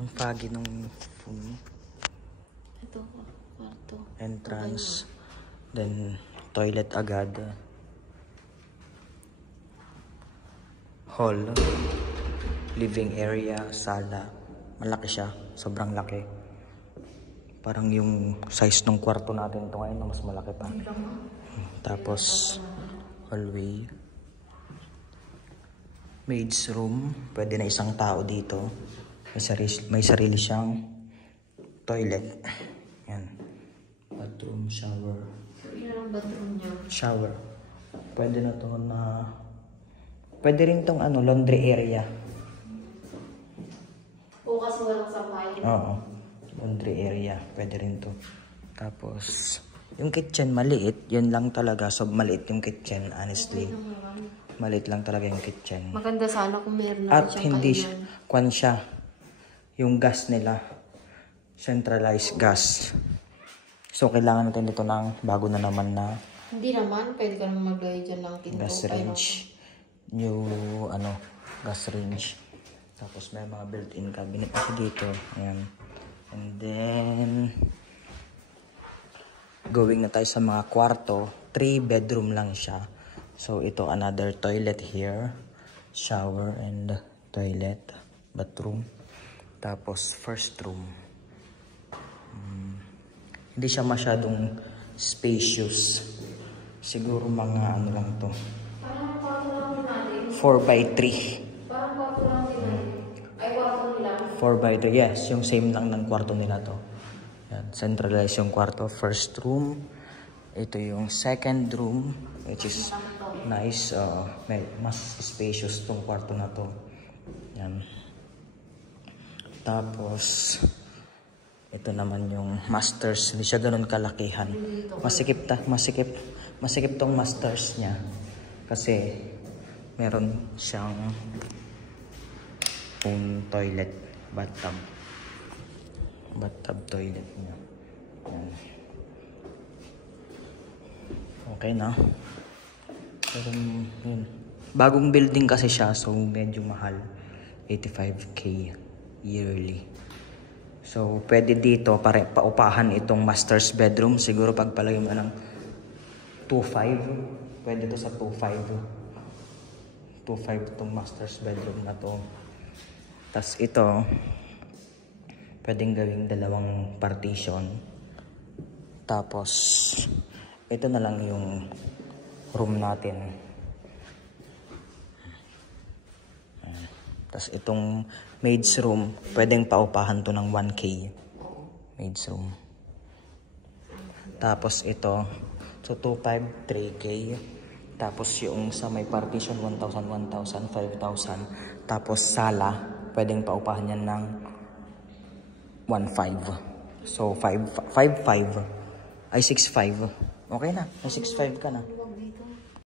Ang foggy nung phone. Ito, kwarto. Entrance. Then, toilet agad. Hall. Living area, sala. Malaki siya. Sobrang laki. Parang yung size ng kwarto natin ito ngayon, mas malaki pa. Tapos, hallway. Maid's room. Pwede na isang tao dito. May sarili siyang toilet. Yan. Bathroom, shower. So, yun ang bathroom niya. Shower. Pwede na to na... Pwede rin tong laundry area. O kasi walang sampay. Oo. Laundry area. Pwede rin to. Tapos, yung kitchen maliit. Yun lang talaga. So, maliit yung kitchen, honestly. Maliit lang talaga yung kitchen. Maganda sana kung meron na At hindi kwan siya. Yung gas nila. Centralized gas. So, kailangan natin dito ng bago na naman na hindi naman. Pwede ka naman maglagay dyan ng tinto. gas range. New, gas range. Tapos, may mga built-in cabinet kasi dito. Ayan. And then, going na tayo sa mga kwarto. 3 bedroom lang siya. So, ito, another toilet here. Shower and toilet. Bathroom. Tapos, first room. Hindi siya masyadong spacious. Siguro mga lang to. 4x3. 4x3, yes. Yung same lang ng kwarto nila to. Yan, centralized yung kwarto. First room. Ito yung second room. Which is nice. Mas spacious tong kwarto na to. Yan. Tapos, ito naman yung masters. Hindi siya ganun kalakihan. Masikip tong masters niya. Kasi, meron siyang own toilet. Bathtub toilet niya. Yan. Okay na. Pero, yun. Bagong building kasi siya. So, medyo mahal. 85K yearly. So, pwede dito paupahan itong master's bedroom. Siguro pagpalagay mo ng 2.5. Pwede to sa 2.5. 2.5 itong master's bedroom na to. Tapos ito, pwedeng gawing dalawang partition. Tapos, ito na lang yung room natin. Tapos itong maid's room, pwedeng paupahan to ng 1K. Maid's room. Tapos ito, so 2.5, 3K. Tapos yung sa may partition, 1,000, 1,000, 5,000. Tapos sala, pwedeng paupahan yan ng 1.5. So 5.5. Ay 6.5. Okay na, may 6.5 ka na.